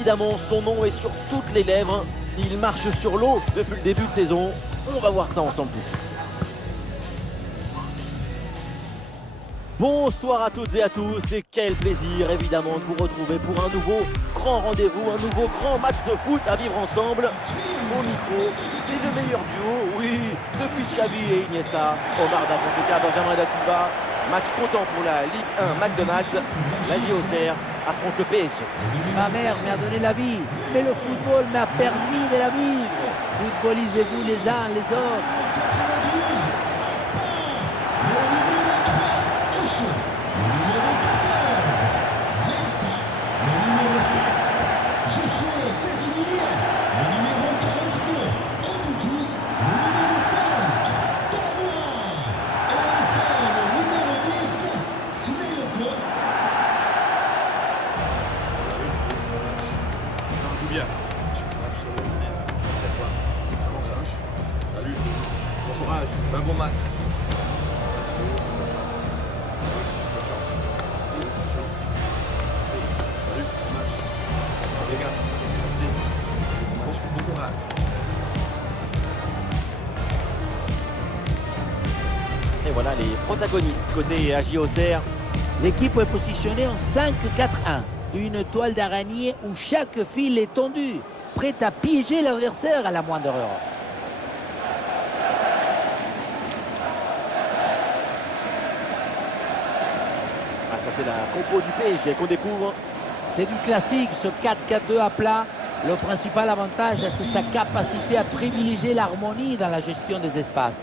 Évidemment, son nom est sur toutes les lèvres. Il marche sur l'eau depuis le début de saison. On va voir ça ensemble tout de suite. Bonsoir à toutes et à tous, et quel plaisir évidemment de vous retrouver pour un nouveau grand rendez-vous, un nouveau grand match de foot à vivre ensemble. Au micro, c'est le meilleur duo, oui, depuis Xavi et Iniesta, Omar Da Fonseca, Benjamin Da Silva. Match comptant pour la Ligue 1 McDonald's. La JOCR affronte le PSG. Ma mère m'a donné la vie, mais le football m'a permis de la vivre. Footballisez-vous les uns les autres. Bien. Merci à toi. Salut. Bon courage. Un bon match. Bonne chance. Bonne chance. Merci. Bonne chance. Merci. Salut. Bon match. Les gars. Merci. Bon courage. Et voilà les protagonistes côté AJOCR. L'équipe est positionnée en 5-4-1. Une toile d'araignée où chaque fil est tendu, prête à piéger l'adversaire à la moindre erreur. Ah, ça c'est la compo du PSG qu'on découvre. C'est du classique, ce 4-4-2 à plat. Le principal avantage, c'est sa capacité à privilégier l'harmonie dans la gestion des espaces.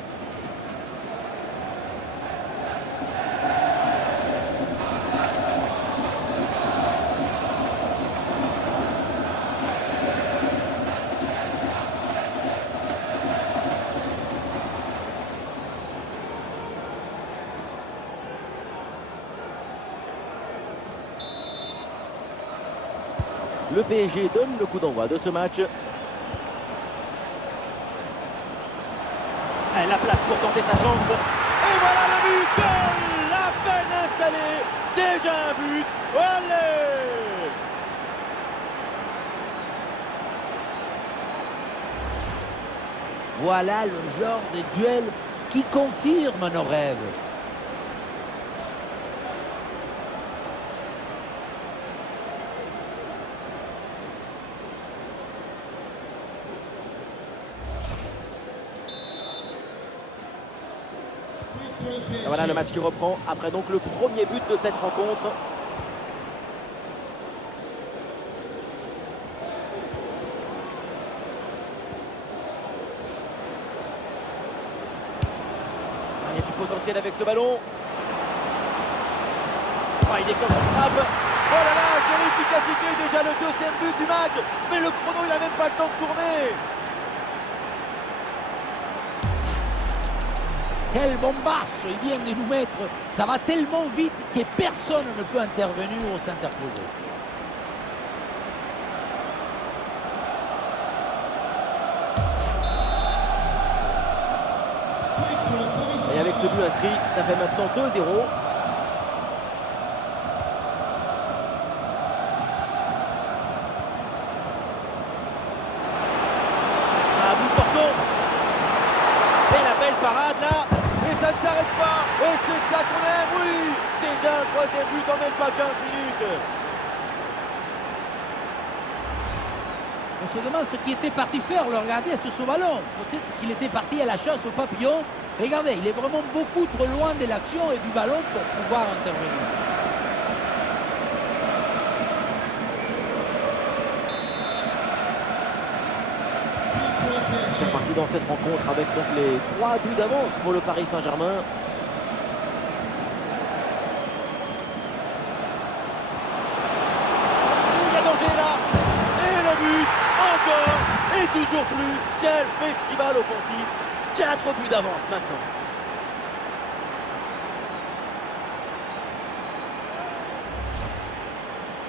Le PSG donne le coup d'envoi de ce match. La place pour tenter sa chance. Et voilà le but. Goal. La peine installée. Déjà un but. Allez. Voilà le genre de duel qui confirme nos rêves. Et voilà le match qui reprend après donc le premier but de cette rencontre. Il y a du potentiel avec ce ballon. Il déclenche une frappe. Oh là là, quelle efficacité, déjà le deuxième but du match. Mais le chrono, il n'a même pas le temps de tourner. Quel bombasse il vient de nous mettre. Ça va tellement vite que personne ne peut intervenir ou s'interposer. Et avec ce but inscrit, ça fait maintenant 2-0. À bout portant. Et la belle parade là. Et ça ne s'arrête pas. Et c'est ça qu'on aime, oui. Déjà un troisième but en même pas 15 minutes. On se demande ce qui était parti faire le gardien sur ce ballon. Peut-être qu'il était parti à la chasse au papillon. Regardez, il est vraiment beaucoup trop loin de l'action et du ballon pour pouvoir intervenir. C'est reparti dans cette rencontre avec donc les 3 buts d'avance pour le Paris Saint-Germain. Il y a danger là. Et le but, encore, et toujours plus. Quel festival offensif. 4 buts d'avance maintenant.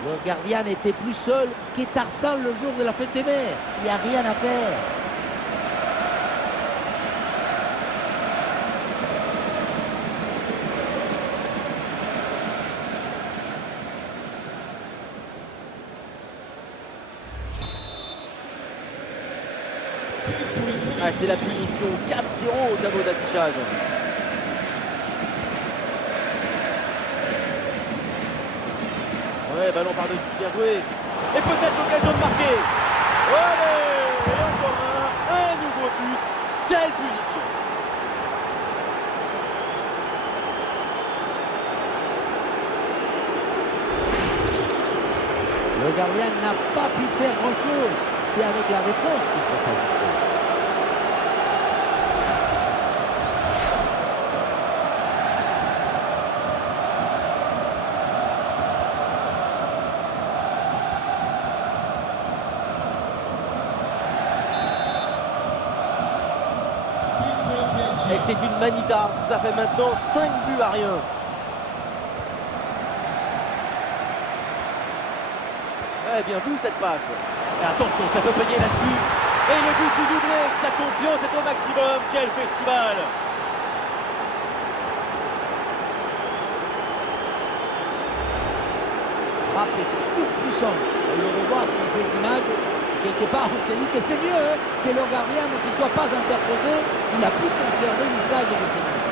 Le gardien n'était plus seul que Tarzan le jour de la fête des mers. Il n'y a rien à faire. Ah, c'est la punition, 4-0 au tableau d'affichage. Ouais, ballon par-dessus, bien joué. Et peut-être l'occasion de marquer. Allez, et encore un nouveau but. Quelle punition. Le gardien n'a pas pu faire grand-chose. C'est avec la défense qu'il faut s'ajuster. Et c'est une manita. Ça fait maintenant 5 buts à rien. Ouais, bien vu cette passe. Et attention, ça peut payer là-dessus. Et le but du doublé, sa confiance est au maximum. Quel festival! Frappe surpuissante. On le revoit sur ces images. Quelque part, on se dit que c'est mieux que le gardien ne se soit pas interposé. Il a pu conserver l'usage de ses mains.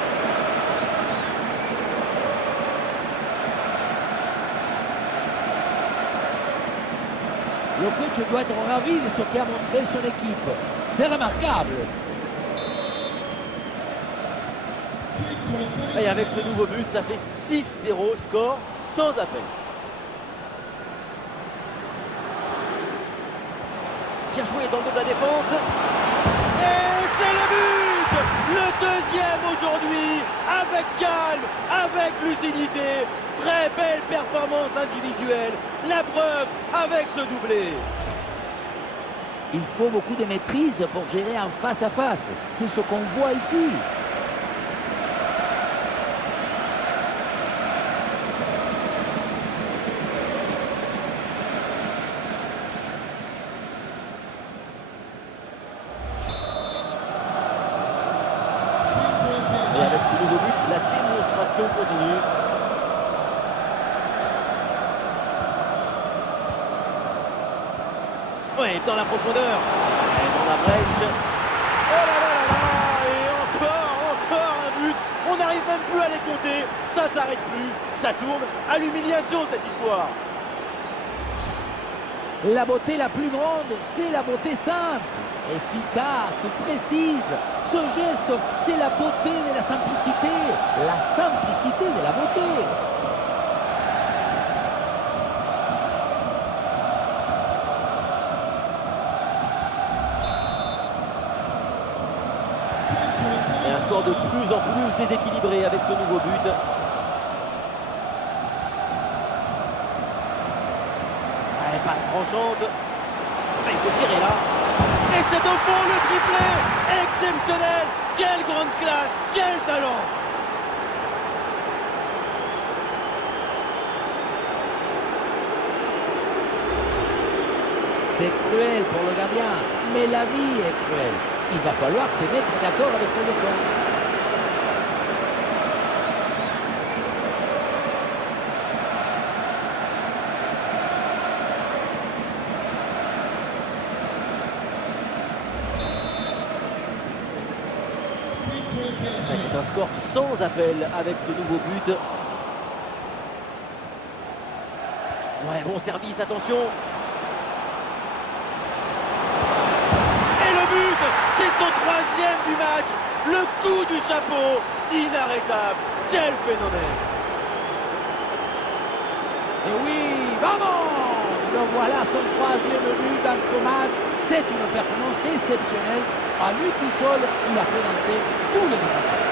Le coach doit être ravi de ce qu'a montré son équipe. C'est remarquable. Et avec ce nouveau but, ça fait 6-0, score sans appel. Bien joué dans le dos de la défense. Et c'est le but! Le deuxième aujourd'hui, avec calme, avec lucidité. Très belle performance individuelle. La preuve avec ce doublé. Il faut beaucoup de maîtrise pour gérer en face à face. C'est ce qu'on voit ici. Et avec ce nouveau but, la démonstration continue. Ouais, dans la profondeur. Et dans la brèche. Oh là là là là! Et encore un but. On n'arrive même plus à les compter. Ça s'arrête plus. Ça tourne à l'humiliation cette histoire. La beauté la plus grande, c'est la beauté simple. Efficace, précise. Ce geste, c'est la beauté de la simplicité. La simplicité de la beauté. Et un score de plus en plus déséquilibré avec ce nouveau but. Allez, passe tranchante. Ah, il faut tirer là. Et c'est au fond le triplé. Exceptionnel. Quelle grande classe. Quel talent. C'est cruel pour le gardien, mais la vie est cruelle. Il va falloir se mettre d'accord avec sa défense. C'est un score sans appel avec ce nouveau but. Ouais, bon service, attention. Et le but, c'est son troisième du match. Le coup du chapeau, inarrêtable. Quel phénomène. Et oui, vamos! Le voilà son troisième but dans ce match. C'est une performance exceptionnelle. À lui tout seul, il a fait danser tous les défenseurs.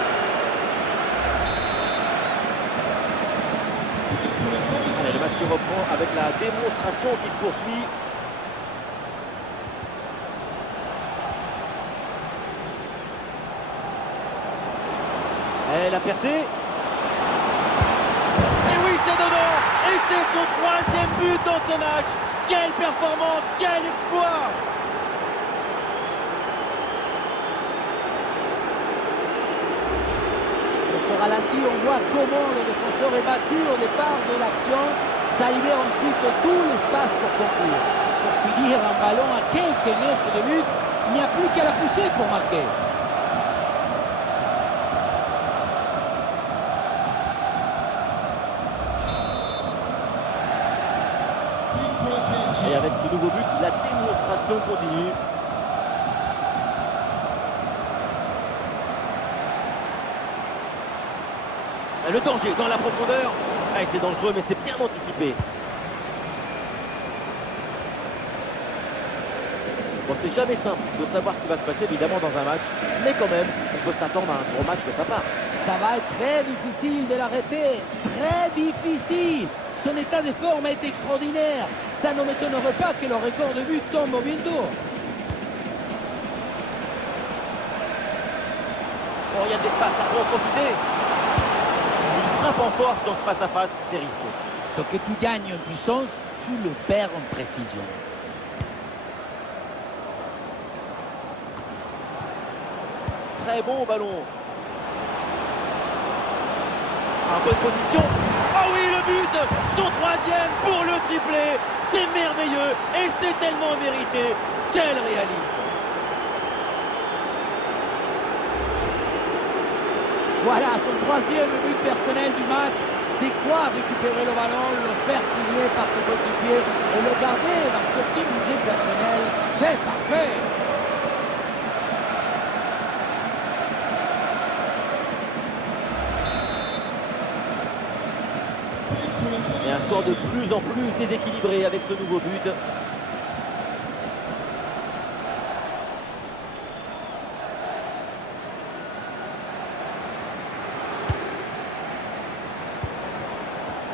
Allez, le match qui reprend avec la démonstration qui se poursuit. Elle a percé. Et oui, c'est dedans. Et c'est son troisième but dans ce match. Quelle performance, quel exploit. Sur ce ralenti, on voit comment le défenseur est battu au départ de l'action. Ça libère ensuite tout l'espace pour conclure. Pour finir un ballon à quelques mètres de but, Il n'y a plus qu'à la pousser pour marquer. Et avec ce nouveau but, la démonstration continue. Le danger dans la profondeur. Ah, c'est dangereux, mais c'est bien anticipé. Bon, c'est jamais simple de savoir ce qui va se passer, évidemment, dans un match. Mais quand même, on peut s'attendre à un gros match de sa part. Ça va être très difficile de l'arrêter. Très difficile. Son état de forme est extraordinaire. Ça ne m'étonnerait pas que le record de but tombe bientôt. Bon, il y a de l'espace, il faut en profiter. Une frappe en force dans ce face-à-face, c'est risqué. Ce que tu gagnes en puissance, tu le perds en précision. Très bon ballon. En bonne position. Oh oui, le but. Son troisième pour le triplé. C'est merveilleux et c'est tellement mérité. Quel réalisme. Voilà son troisième but personnel du match. De quoi récupérer le ballon, le faire signer par ses coéquipiers et le garder dans ce petit budget personnel. C'est parfait. Et un score de plus en plus déséquilibré avec ce nouveau but.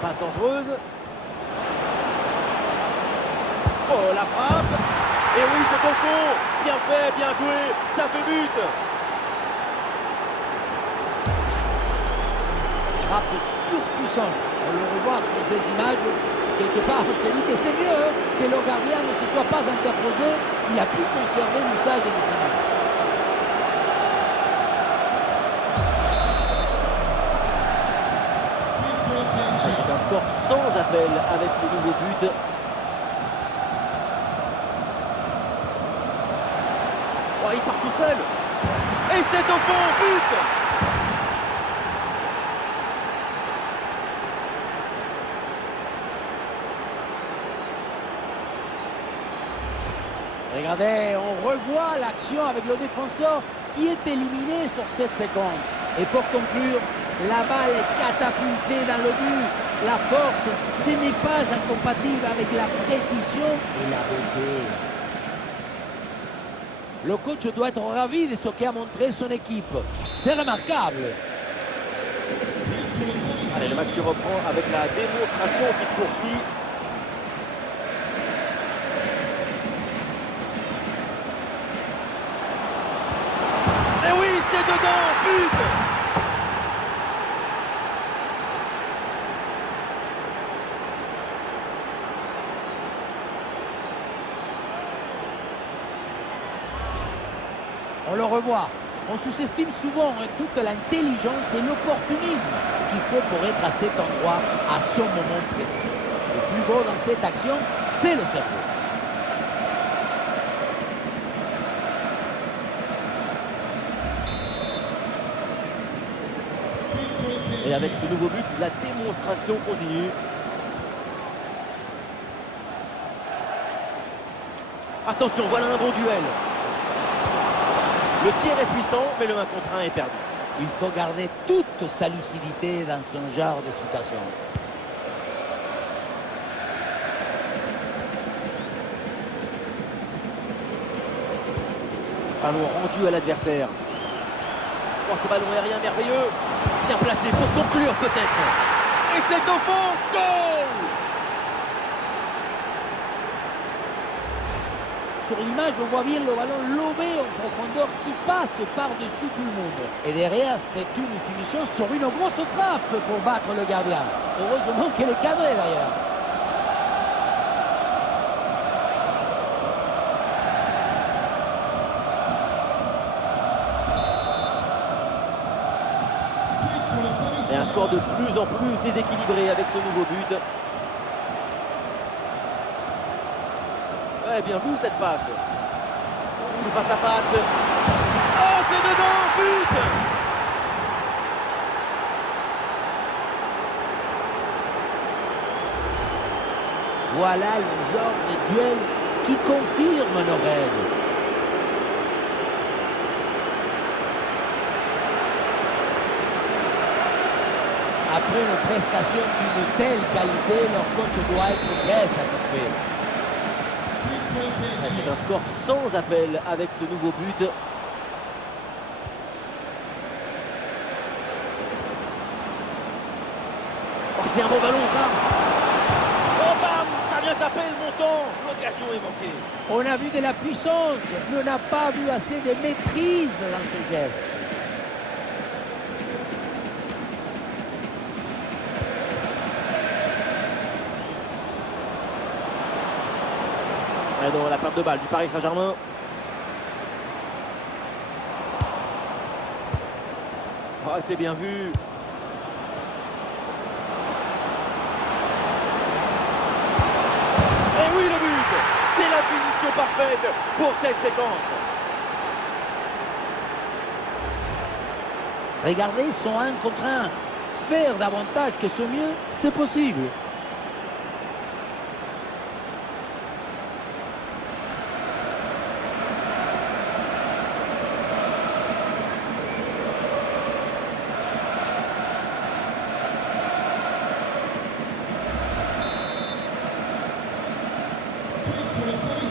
Passe dangereuse. Oh, la frappe. Et oui, c'est au fond. Bien fait, bien joué. Ça fait but. Frappe surpuissante. On le revoit sur ces images. Quelque part, on s'est dit que c'est mieux que le gardien ne se soit pas interposé. Il a pu conserver l'usage de ses mains. C'est un score sans appel avec ce nouveau but. Oh, il part tout seul. Et c'est au fond, but. Regardez, on revoit l'action avec le défenseur qui est éliminé sur cette séquence. Et pour conclure, la balle est catapultée dans le but. La force, ce n'est pas incompatible avec la précision et la beauté. Le coach doit être ravi de ce qu'a montré son équipe. C'est remarquable. Allez, le match qui reprend avec la démonstration qui se poursuit. Et oui, c'est dedans, but. On le revoit. On sous-estime souvent toute l'intelligence et l'opportunisme qu'il faut pour être à cet endroit, à ce moment précis. Le plus beau dans cette action, c'est le cerveau. Et avec ce nouveau but, la démonstration continue. Attention, voilà un bon duel. Le tir est puissant, mais le 1 contre 1 est perdu. Il faut garder toute sa lucidité dans son genre de situation. Ballon rendu à l'adversaire. Oh, ce ballon aérien merveilleux. Bien placé pour conclure peut-être. Et c'est au fond, goal! Sur l'image, on voit bien le ballon lobé en profondeur qui passe par-dessus tout le monde. Et derrière, c'est une finition sur une grosse frappe pour battre le gardien. Heureusement qu'elle est cadrée d'ailleurs. Et un score de plus en plus déséquilibré avec ce nouveau but. Ouais, bien vu cette passe. du face-à-face. Oh, c'est dedans, but! Voilà le genre de duel qui confirme nos rêves. Après une prestation d'une telle qualité, leur coach doit être très satisfait. C'est un score sans appel avec ce nouveau but. Oh, c'est un beau ballon ça. Oh bam, ça vient taper le montant. L'occasion est manquée. On a vu de la puissance, mais on n'a pas vu assez de maîtrise dans ce geste. Et donc la perte de balle du Paris Saint-Germain. Oh, c'est bien vu. Et oui, le but. C'est la finition parfaite pour cette séquence. Regardez, ils sont 1 contre 1. Faire davantage que ce mieux, c'est possible.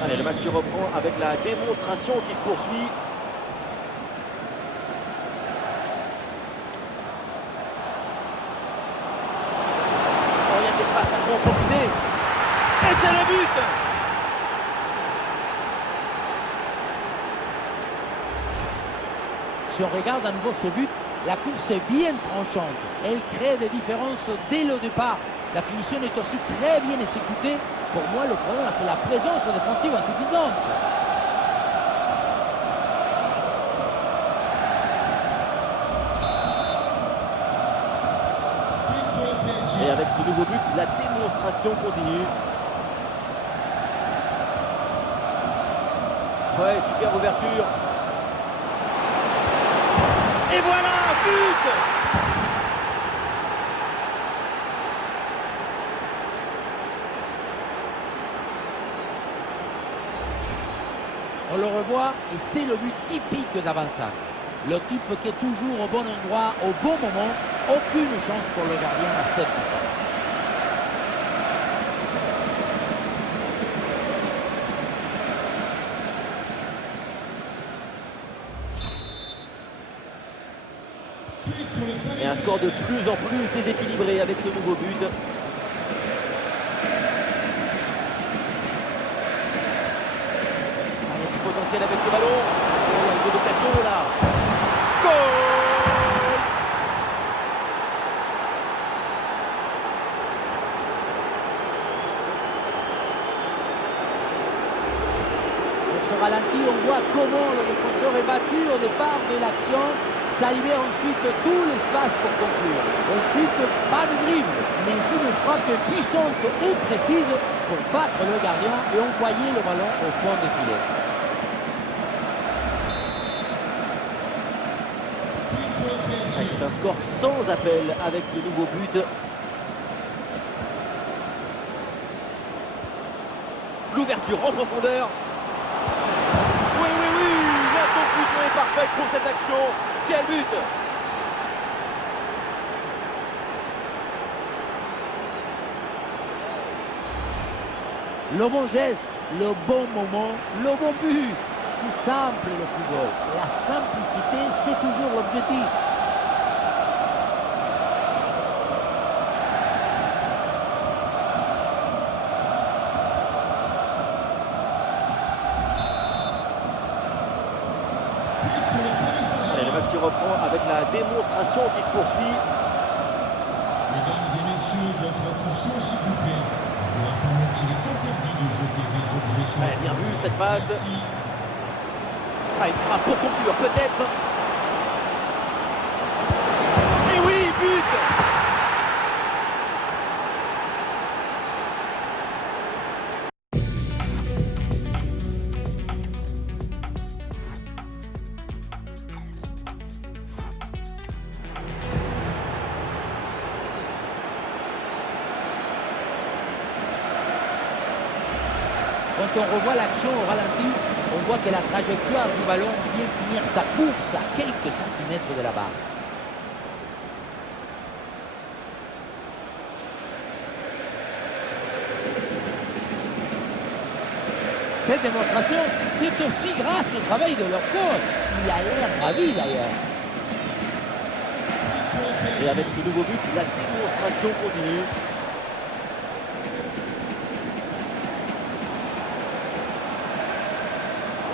Allez, le match qui reprend avec la démonstration qui se poursuit. Oh, il y a de l'espace, là, faut en profiter. Et c'est le but! Si on regarde à nouveau ce but, la course est bien tranchante. Elle crée des différences dès le départ. La finition est aussi très bien exécutée. Pour moi, le problème, c'est la présence défensive insuffisante. Et avec ce nouveau but, la démonstration continue. Ouais, super ouverture. Et voilà, but! On le revoit et c'est le but typique d'Avançade. Le type qui est toujours au bon endroit, au bon moment. Aucune chance pour le gardien à cette distance. Et un score de plus en plus déséquilibré avec ce nouveau but. Il y a du potentiel avec ce ballon. Oh, il y a une bonne occasion là. Goal! Sur ce ralenti, on voit comment le défenseur est battu au départ de l'action. Ça libère ensuite tout l'espace pour conclure. Ensuite, pas de dribble, mais une frappe puissante et précise pour battre le gardien et envoyer le ballon au fond des filets. C'est un score sans appel avec ce nouveau but. L'ouverture en profondeur. Oui, oui, oui, la conclusion est parfaite pour cette action. Quel but! Le bon geste, le bon moment, le bon but. C'est simple le football. La simplicité, c'est toujours l'objectif. Allez, le match qui reprend avec la démonstration qui se poursuit. Mesdames et messieurs, votre attention s'il vous plaît. Nous rappelons qu'il est interdit de jeter des objets sur Ouais, bien vu cette passe. Merci. Ah, une frappe pour conclure peut-être. Et oui, but! Quand on revoit l'action au ralenti, on voit que la trajectoire du ballon vient finir sa course à quelques centimètres de la barre. Cette démonstration, c'est aussi grâce au travail de leur coach. Il a l'air ravi d'ailleurs. Et avec ce nouveau but, la démonstration continue.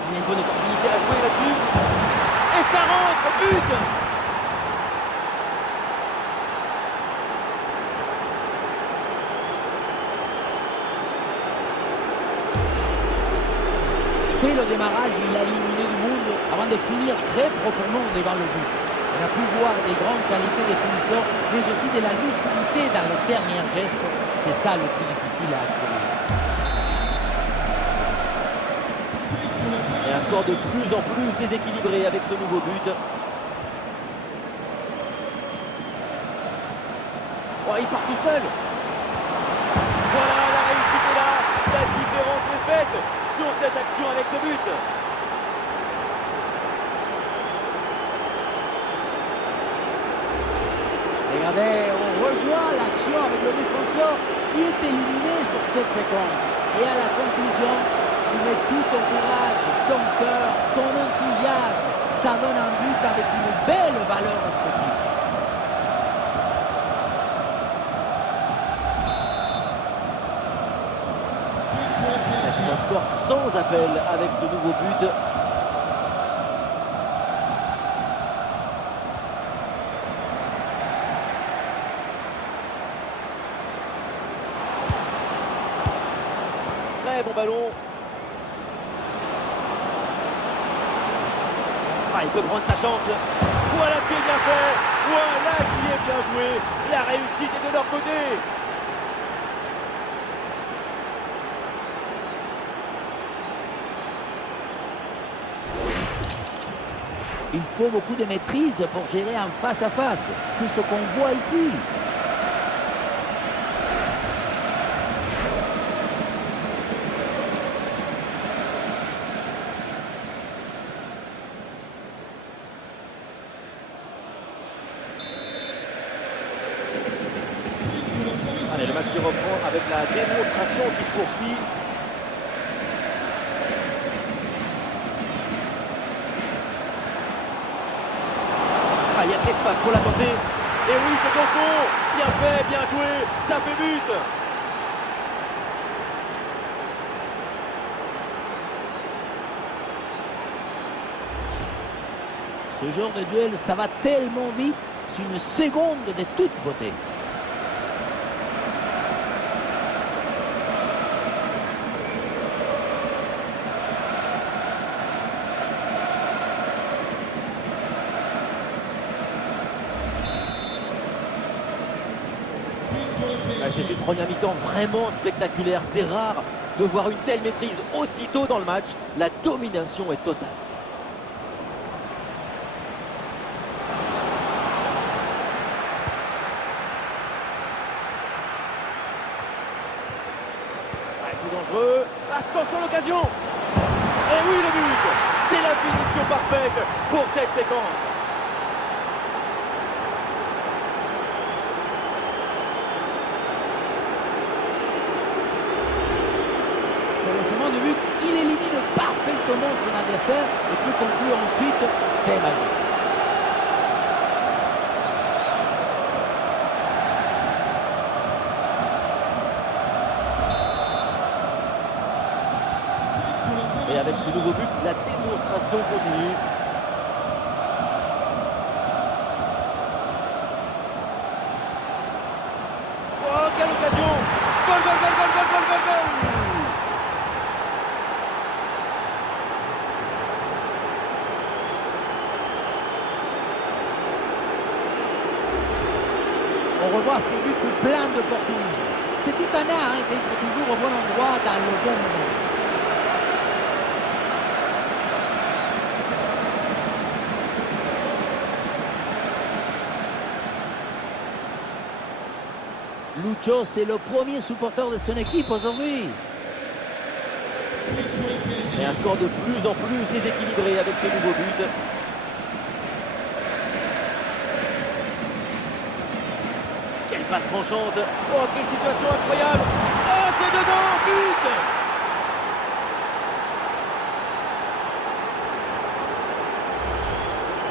Il y a une bonne opportunité à jouer là-dessus. Et ça rentre, but! Dès le démarrage, il a éliminé du monde avant de finir très proprement devant le but. On a pu voir des grandes qualités des finisseurs, mais aussi de la lucidité dans le dernier geste. C'est ça le plus difficile à trouver. Et un score de plus en plus déséquilibré avec ce nouveau but. Oh, il part tout seul. Voilà, la réussite est là. La différence est faite sur cette action avec ce but. Regardez, on revoit l'action avec le défenseur qui est éliminé sur cette séquence. Et à la conclusion, tu mets tout ton courage, ton cœur, ton enthousiasme. Ça donne un but avec une belle valeur esthétique. C'est un score sans appel avec ce nouveau but. Très bon ballon. Ah, il peut prendre sa chance. Voilà qui est bien fait. Voilà qui est bien joué. La réussite est de leur côté. Il faut beaucoup de maîtrise pour gérer en face à face. C'est ce qu'on voit ici. Allez, le match qui reprend avec la démonstration qui se poursuit. Ah, il y a de l'espace pour la tenter. Et oui, c'est au fond. Bien fait, bien joué. Ça fait but. Ce genre de duel, ça va tellement vite. C'est une seconde de toute beauté. C'est une première mi-temps vraiment spectaculaire. C'est rare de voir une telle maîtrise aussitôt dans le match. La domination est totale. C'est dangereux. Attention l'occasion. Et oui, le but. C'est la finition parfaite pour cette séquence. De but, il élimine parfaitement son adversaire et peut conclure ensuite ses matchs. Et avec ce nouveau but, la démonstration continue. Oh, quelle occasion! Goal, goal, goal, goal, goal, goal, goal, goal! On revoit ce but plein d'opportunisme. C'est tout un art d'être toujours au bon endroit dans le bon moment. Lucho, c'est le premier supporter de son équipe aujourd'hui. PSG. Et un score de plus en plus déséquilibré avec ce nouveau but. Quelle passe tranchante. Oh, quelle situation incroyable. Oh, c'est dedans, but.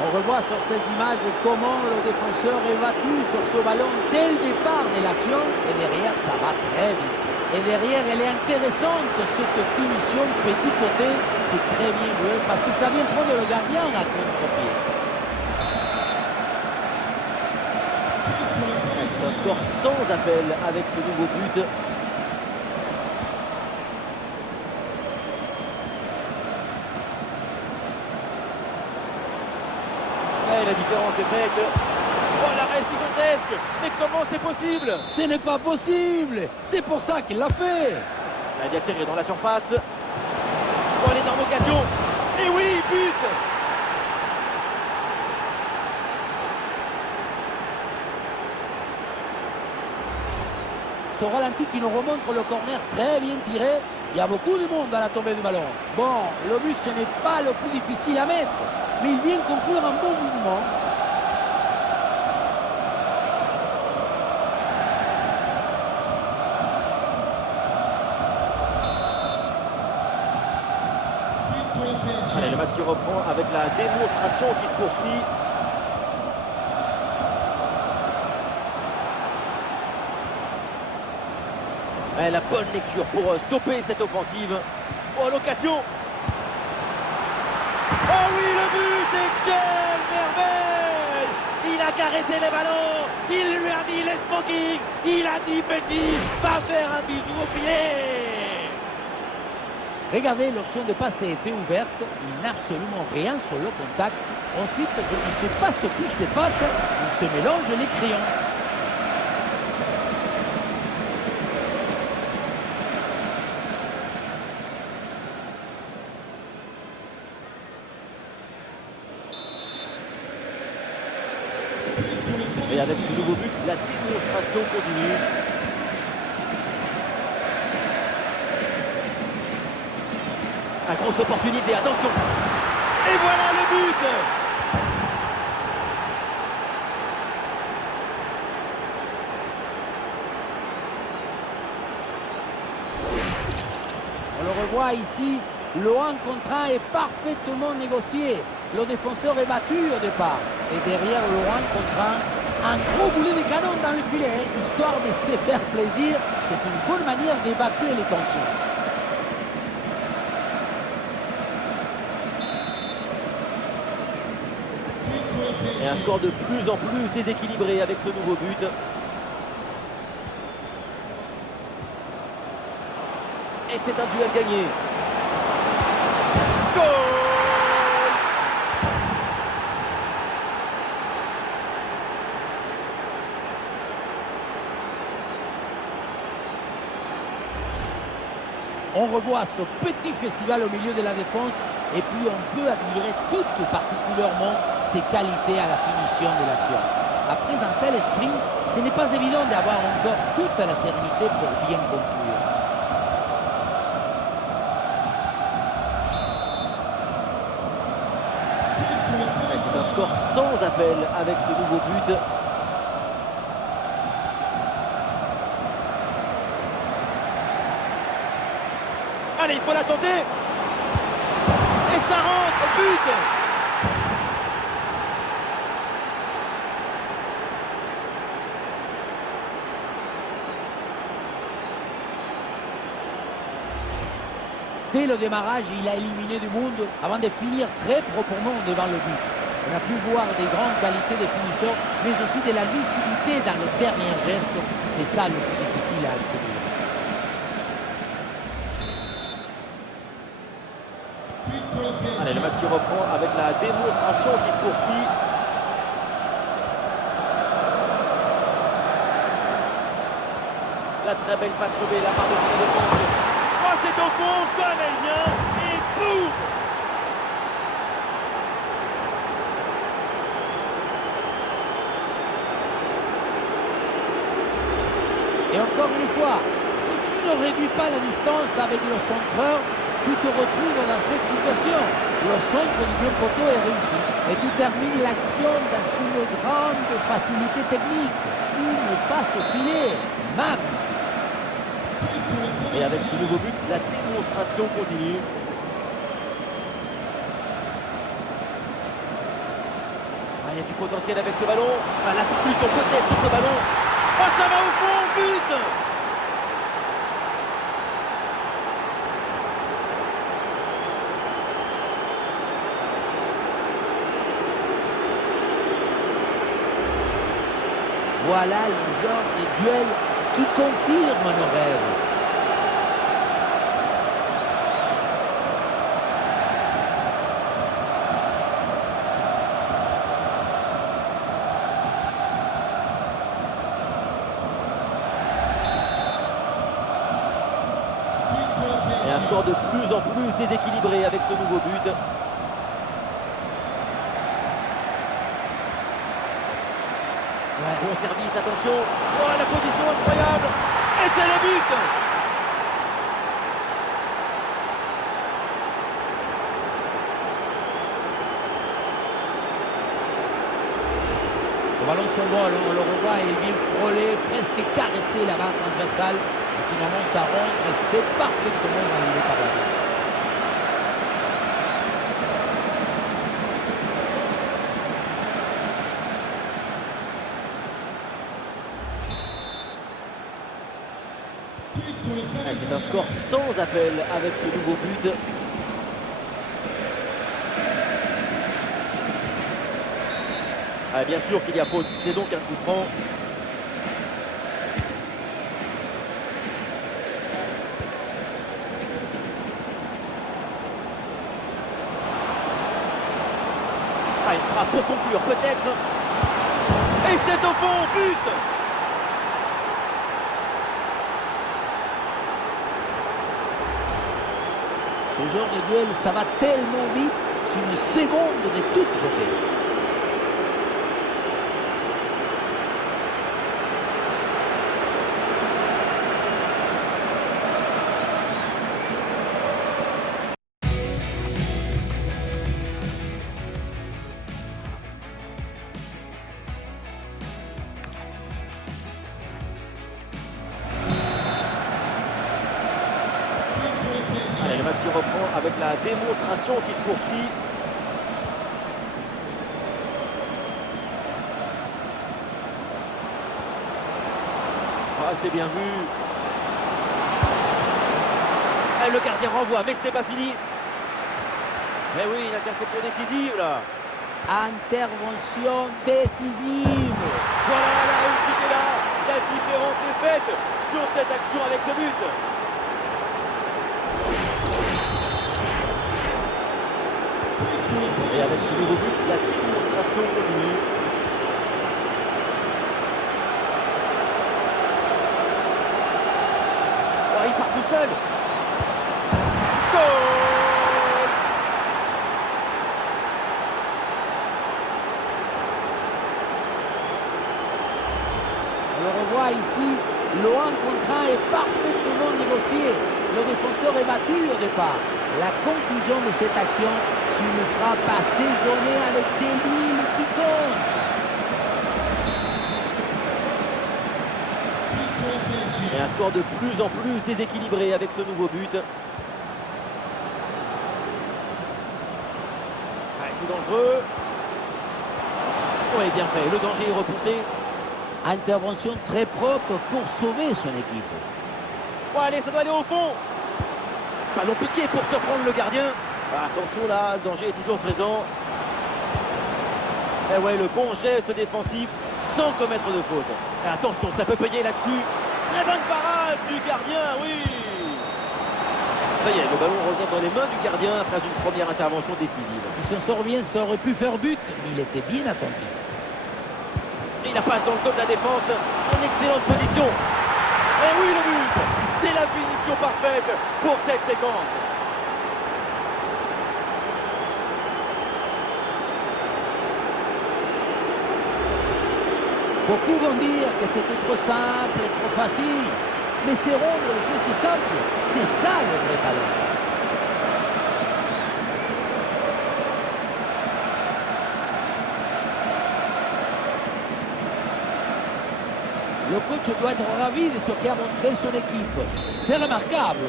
On revoit sur ces images comment le défenseur est battu sur ce ballon dès le départ de l'action. Et derrière, ça va très vite. Et derrière, elle est intéressante, cette finition petit côté. C'est très bien joué parce que ça vient prendre le gardien à contre-pied. C'est un score sans appel avec ce nouveau but. La différence est faite. Oh, l'arrêt gigantesque. Mais comment c'est possible? Ce n'est pas possible. C'est pour ça qu'il l'a fait. La Diatier est dans la surface. Oh, l'énorme occasion. Et oui, but. Ce ralenti qui nous remontre le corner très bien tiré. Il y a beaucoup de monde à la tombée du ballon. Bon, le but, ce n'est pas le plus difficile à mettre. Mais il vient conclure un bon mouvement. But pour le PSG. Allez, le match qui reprend avec la démonstration qui se poursuit. La bonne lecture pour stopper cette offensive. Oh, l'occasion. Oh oui, le but. Et quelle merveille. Il a caressé les ballons. Il lui a mis les smoking. Il a dit petit, va faire un bisou au pied. Regardez, l'option de passe était ouverte. Il n'a absolument rien sur le contact. Ensuite, je ne sais pas ce qui se passe. Il se mélange les crayons. Et avec ce nouveau but, la démonstration continue. Une grosse opportunité, attention. Et voilà le but. On le revoit ici, le 1 contre 1 est parfaitement négocié. Le défenseur est battu au départ. Et derrière le 1 contre 1 gros boulet de canon dans le filet, histoire de se faire plaisir. C'est une bonne manière d'évacuer les tensions. But pour le PSG. Et un score de plus en plus déséquilibré avec ce nouveau but. Et c'est un duel gagné. Goal! On revoit ce petit festival au milieu de la défense et puis on peut admirer tout particulièrement ses qualités à la finition de l'action. Après un tel sprint, ce n'est pas évident d'avoir encore toute la sérénité pour bien conclure. But pour le C'est PSG. un score sans appel avec ce nouveau but. Allez, il faut la tenter. Et ça rentre, but. Dès le démarrage, il a éliminé du monde avant de finir très proprement devant le but. On a pu voir des grandes qualités de finisseurs, mais aussi de la lucidité dans le dernier geste. C'est ça le plus difficile à obtenir. But pour le PSG. Allez, le match qui reprend avec la démonstration qui se poursuit. La très belle passe levée là par-dessus la défense. Oh, c'est au fond, comme elle vient. Et boum. Et encore une fois, si tu ne réduis pas la distance avec le centreur, tu te retrouves dans cette situation. Le centre du jeu poteau est réussi. Et tu termines l'action dans une grande facilité technique. Une passe au filet. Magnifique. Et avec ce nouveau but, la démonstration continue. Ah, il y a du potentiel avec ce ballon. Ah, la conclusion peut-être sur ce ballon. Oh, ça va au fond, but! Voilà le genre de duel qui confirme nos rêves. Et un score de plus en plus déséquilibré avec ce nouveau but. Ouais, bon service, attention. Oh, la position incroyable. Et c'est le but! Le ballon s'envole, on le revoit, il vient frôler, presque caresser la barre transversale. Et finalement, ça rentre et c'est parfaitement validé par la barre. C'est un score sans appel avec ce nouveau but. Ah, bien sûr qu'il y a faute, c'est donc un coup franc. Ah, une frappe pour conclure peut-être. Et c'est au fond, but! Ce genre de duel, ça va tellement vite, c'est une seconde de toute beauté. Allez, le match qui reprend avec la démonstration qui se poursuit. Ah, c'est bien vu. Et le gardien renvoie, mais ce n'est pas fini. Mais oui, une interception décisive là. Intervention décisive. Voilà, la réussite est là. La différence est faite sur cette action avec ce but. Et avec ce nouveau but, la démonstration continue. Oh, il part tout seul. Goal! On le revoit ici, le 1 contre 1 est parfaitement négocié. Le défenseur est battu au départ. La conclusion de cette action, c'est une frappe assaisonnée avec de l'huile qui compte. Et un score de plus en plus déséquilibré avec ce nouveau but. Ah, c'est dangereux. Oui, bien fait. Le danger est repoussé. Intervention très propre pour sauver son équipe. Bon, allez, ça doit aller au fond. Ballon piqué pour surprendre le gardien. Ah, attention là, le danger est toujours présent. Et ouais, le bon geste défensif sans commettre de faute. Et attention, ça peut payer là-dessus. Très bonne parade du gardien, oui. Ça y est, le ballon revient dans les mains du gardien après une première intervention décisive. Il s'en sort bien, ça aurait pu faire but, mais il était bien attentif. Et la passe dans le dos de la défense, en excellente position. Et oui, le but. C'est la finition parfaite pour cette séquence. Beaucoup vont dire que c'était trop simple et trop facile. Mais c'est rendre juste simple, c'est ça le vrai talent. Le coach doit être ravi de ce qu'a montré son équipe. C'est remarquable.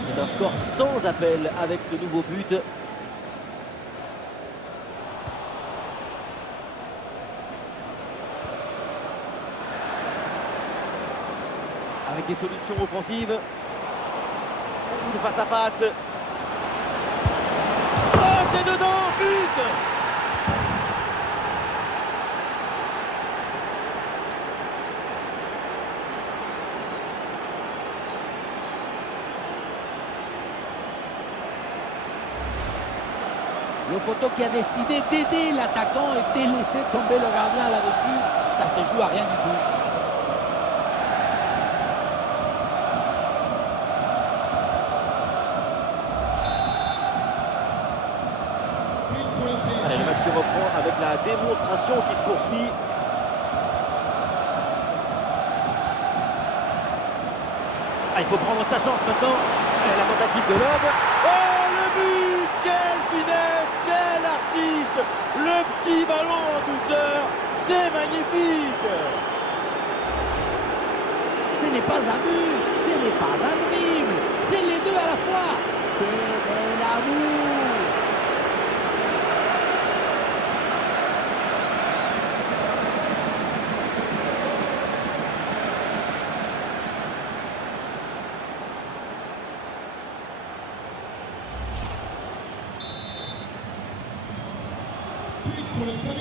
C'est un score sans appel avec ce nouveau but. Avec des solutions offensives. De face à face. Oh, c'est dedans, but! Le poteau qui a décidé d'aider l'attaquant et de laisser tomber le gardien là-dessus, ça se joue à rien du tout. Allez, le match qui reprend avec la démonstration qui se poursuit. Ah, il faut prendre sa chance maintenant. Allez, la tentative de lob. Oh, le but! Quelle finesse! Quel artiste! Le petit ballon en douceur, c'est magnifique! Ce n'est pas un but, ce n'est pas un dribble, c'est les deux à la fois. C'est de l'amour.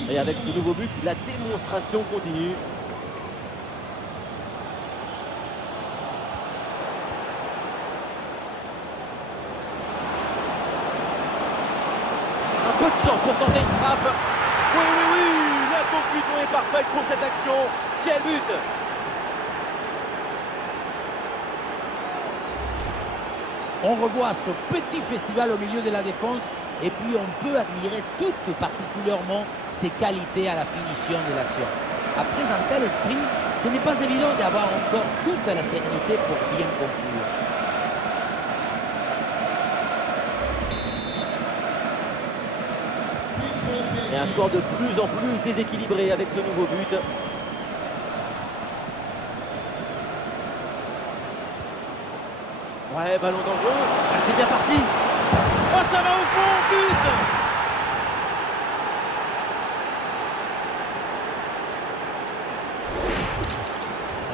Et avec ce nouveau but, la démonstration continue. Un peu de champ pour tenter une frappe. Oui, oui, oui, la conclusion est parfaite pour cette action. Quel but! On revoit ce petit festival au milieu de la défense et puis on peut admirer tout particulièrement ses qualités à la finition de l'action. Après un tel sprint, ce n'est pas évident d'avoir encore toute la sérénité pour bien conclure. Et un score de plus en plus déséquilibré avec ce nouveau but. Ouais, ballon dangereux. Ah, c'est bien parti. Oh, ça va au fond, but!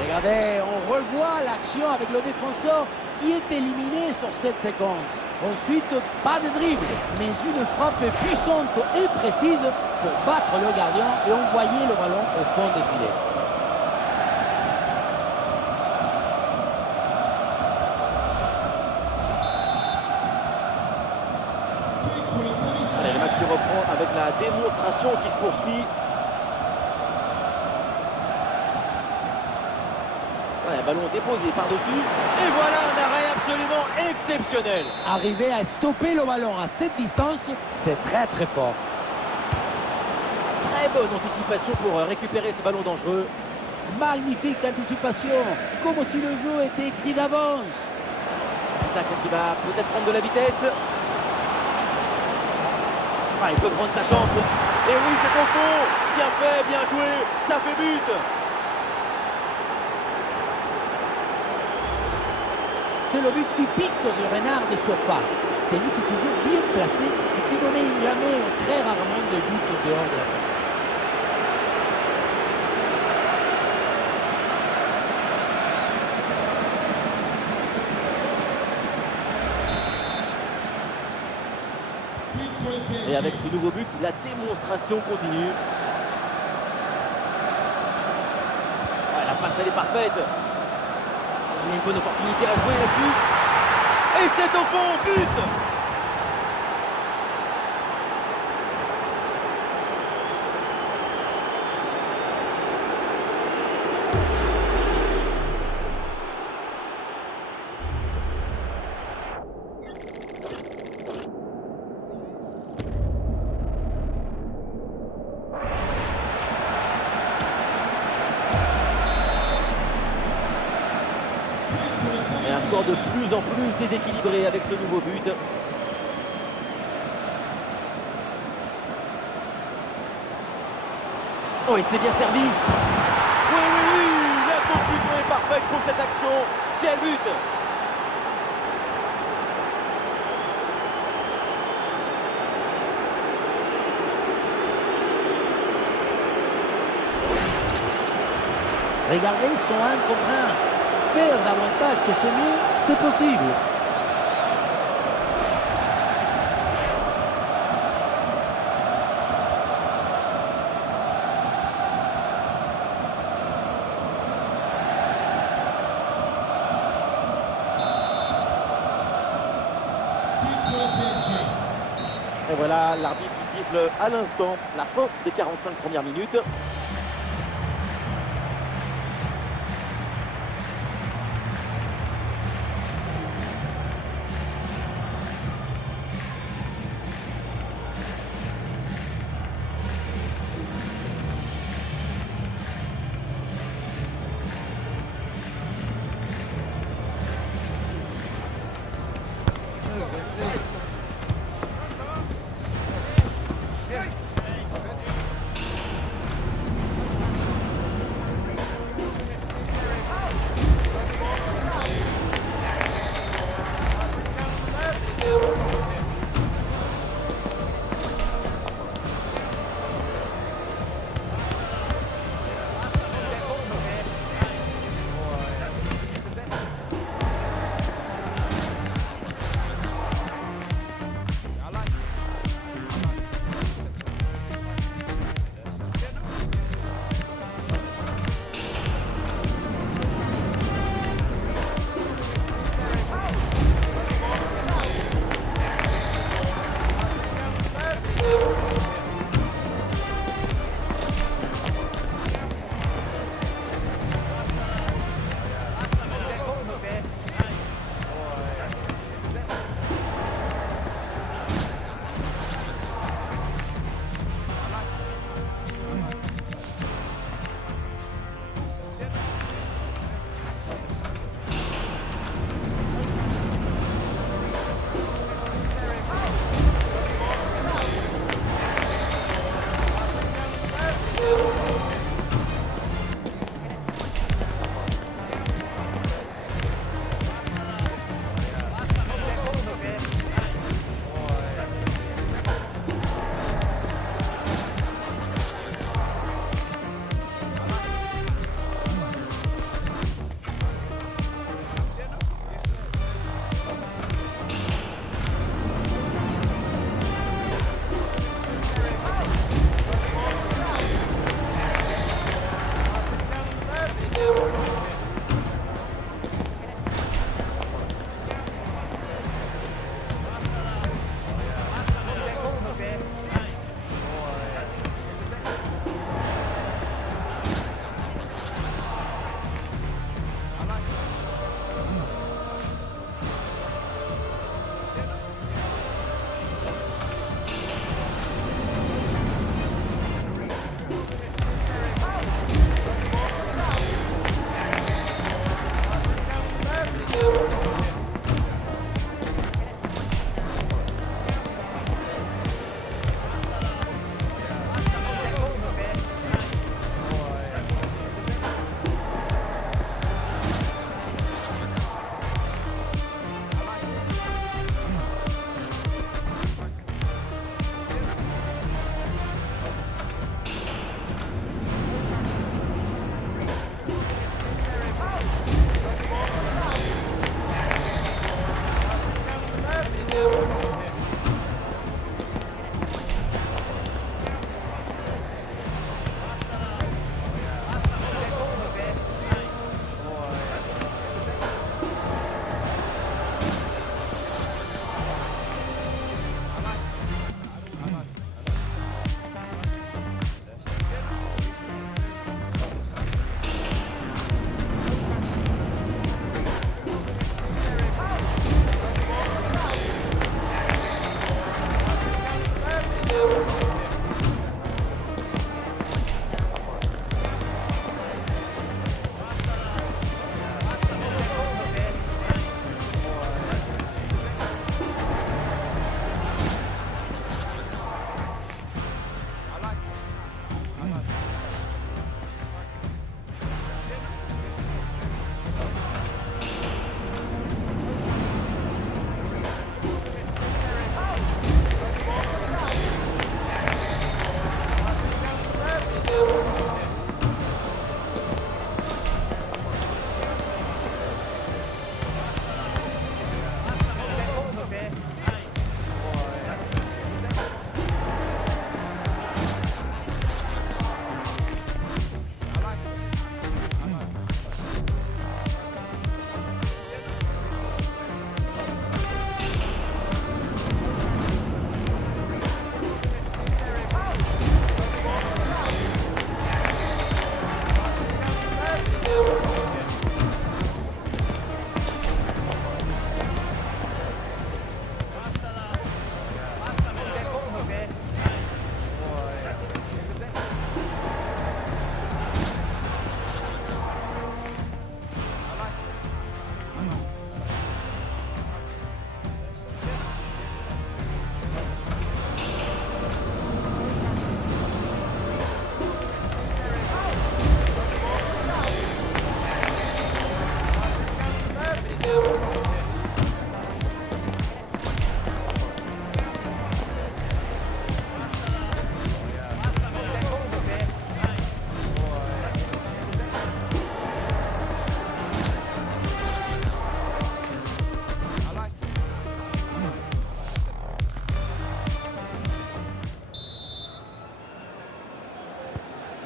Regardez, on revoit l'action avec le défenseur qui est éliminé sur cette séquence. Ensuite, pas de dribble, mais une frappe puissante et précise pour battre le gardien et envoyer le ballon au fond des filets. Allez, le match qui reprend avec la démonstration qui se poursuit. Ouais, ballon déposé par-dessus. Et voilà un arrêt absolument exceptionnel. Arriver à stopper le ballon à cette distance, c'est très très fort. Très bonne anticipation pour récupérer ce ballon dangereux. Magnifique anticipation, comme si le jeu était écrit d'avance. Attaque qui va peut-être prendre de la vitesse. Ah, il peut prendre sa chance. Et oui, c'est au fond. Bien fait, bien joué. Ça fait but. C'est le but typique du renard de surface. C'est lui qui est toujours bien placé et qui ne met jamais ou très rarement de but dehors de la surface. Et avec ce nouveau but, la démonstration continue. Ouais, la passe, elle est parfaite. Il y a une bonne opportunité à jouer là-dessus. Et c'est au fond, but! Et un score de plus en plus déséquilibré avec ce nouveau but. Oh, il s'est bien servi. parfaite pour cette action. Quel but! Regardez, ils sont un contre un. Faire davantage que ce mieux, c'est possible. But pour le PSG. Et voilà l'arbitre qui siffle à l'instant la fin des 45 premières minutes.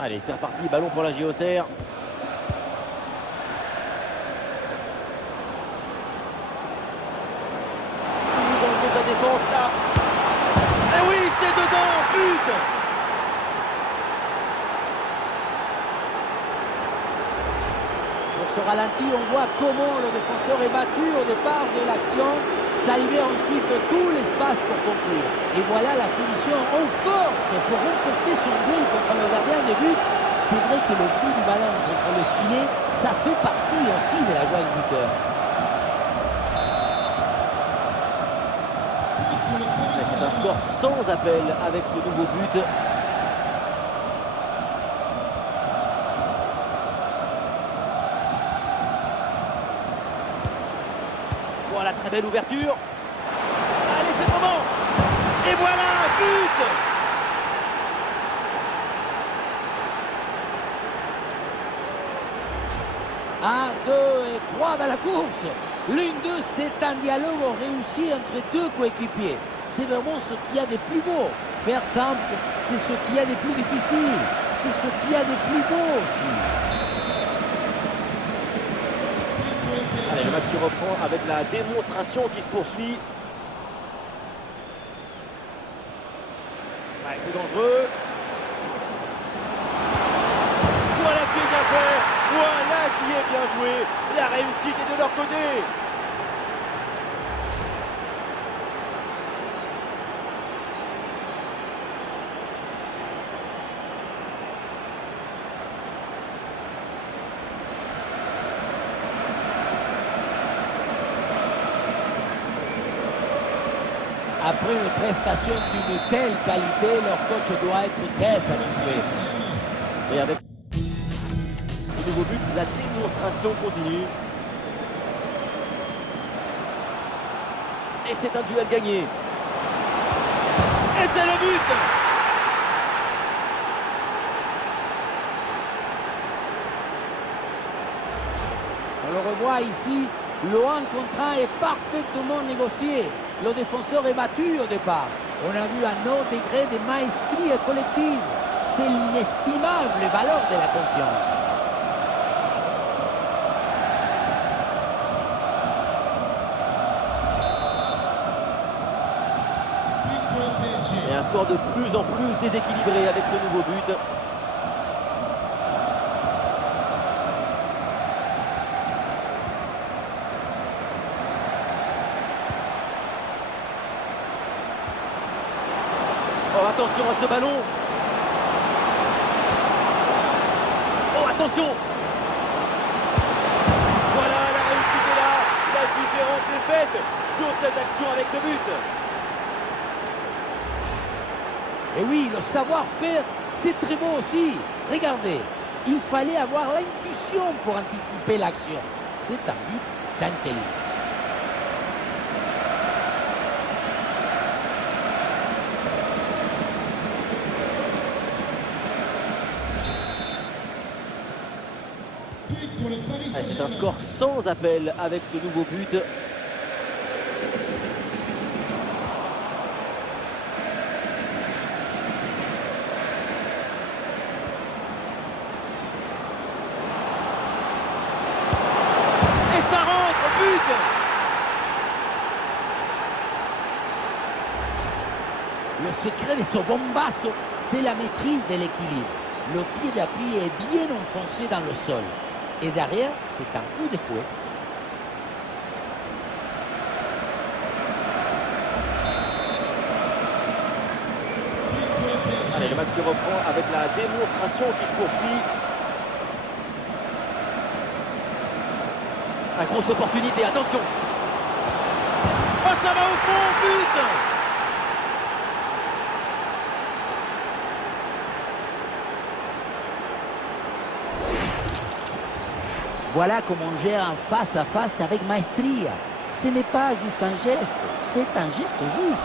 Allez, c'est reparti, ballon pour la JOCR. Dans le dos de la défense, là. Et oui, c'est dedans, but! Sur ce ralenti, on voit comment le défenseur est battu au départ de l'action. Ça libère ensuite tout l'espace pour conclure. Et voilà la finition en force pour remporter son duel contre le gardien de but. C'est vrai que le coup du ballon contre le filet, ça fait partie aussi de la joie du buteur. C'est un score sans appel avec ce nouveau but. Voilà, très belle ouverture. Allez, c'est le moment. Et voilà, but! Un, deux et trois dans la course. L'une d'eux, c'est un dialogue réussi entre deux coéquipiers. C'est vraiment ce qu'il y a de plus beau. Faire simple, c'est ce qu'il y a de plus difficile. C'est ce qu'il y a de plus beau aussi. Allez, le match qui reprend avec la démonstration qui se poursuit. Ouais, c'est dangereux. Voilà qui est bien fait. Voilà qui est bien joué. La réussite est de leur côté. Après une prestation d'une telle qualité, leur coach doit être très satisfait. Et avec ce nouveau but, la démonstration continue. Et c'est un duel gagné. Et c'est le but! On le revoit ici, le 1 contre 1 est parfaitement négocié. Le défenseur est battu au départ. On a vu un haut degré de maestrie collective. C'est l'inestimable valeur de la confiance. Et un score de plus en plus déséquilibré avec ce nouveau but. Oh, attention à ce ballon. Oh, attention. Voilà, la réussite est là. La différence est faite sur cette action avec ce but. Et oui, le savoir-faire, c'est très beau aussi. Regardez, il fallait avoir l'intuition pour anticiper l'action. C'est un but d'intelligence. C'est un score sans appel avec ce nouveau but. Le secret de ce bombasso, c'est la maîtrise de l'équilibre. Le pied d'appui est bien enfoncé dans le sol. Et derrière, c'est un coup de fouet. Allez, le match qui reprend avec la démonstration qui se poursuit. Une grosse opportunité, attention. Oh, ça va au fond, but! Voilà comment on gère un face-à-face avec maestria. Ce n'est pas juste un geste, c'est un geste juste.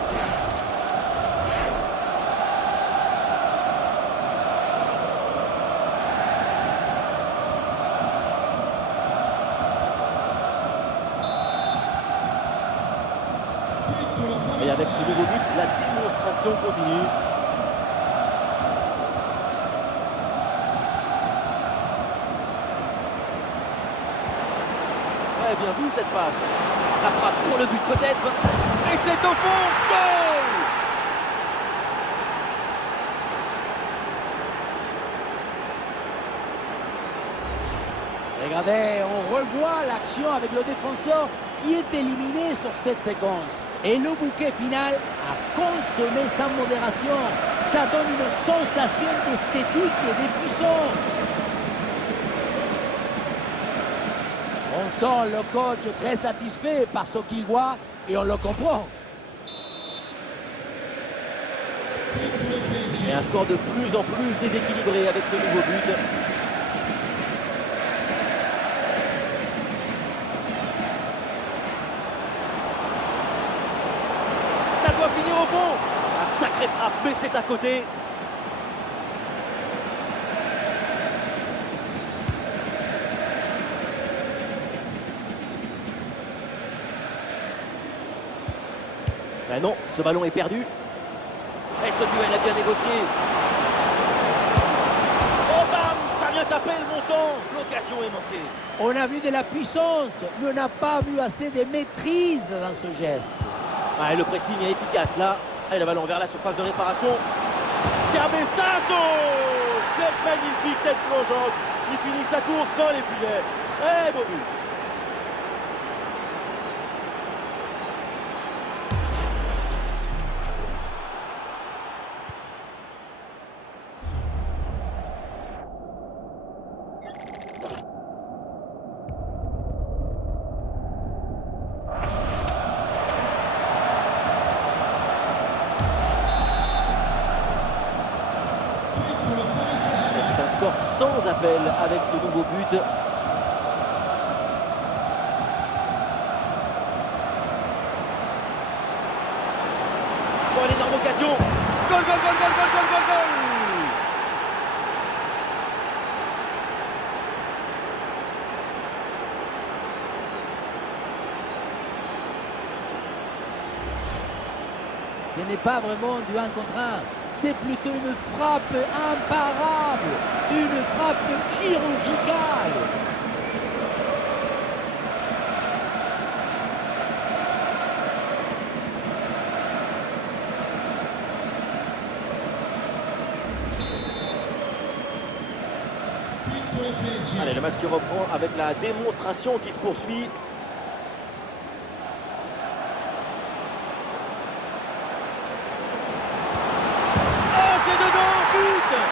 Et avec ce nouveau but, la démonstration continue. Très bien vu cette passe. La frappe pour le but peut-être. Et c'est au fond. Goal! Regardez, on revoit l'action avec le défenseur qui est éliminé sur cette séquence. Et le bouquet final a consommé sans modération. Ça donne une sensation d'esthétique et de puissance. On sent le coach très satisfait par ce qu'il voit et on le comprend. Et un score de plus en plus déséquilibré avec ce nouveau but. Ça doit finir au fond. Un sacré frappe, mais c'est à côté. Ben non, ce ballon est perdu. Et ce duel est bien négocié. Oh bam, ça vient taper le montant. L'occasion est manquée. On a vu de la puissance, mais on n'a pas vu assez de maîtrise dans ce geste. Ah, et le pressing est efficace là. Et le ballon vers la surface de réparation. Cabezazo! Cette magnifique tête plongeante qui finit sa course dans les filets. Très beau but. C'est un score sans appel avec ce nouveau but. Oh, l'énorme occasion. Goal, goal, goal, goal, goal, goal, goal, goal. Ce n'est pas vraiment du 1 contre 1. C'est plutôt une frappe imparable, une frappe chirurgicale. Allez, le match qui reprend avec la démonstration qui se poursuit.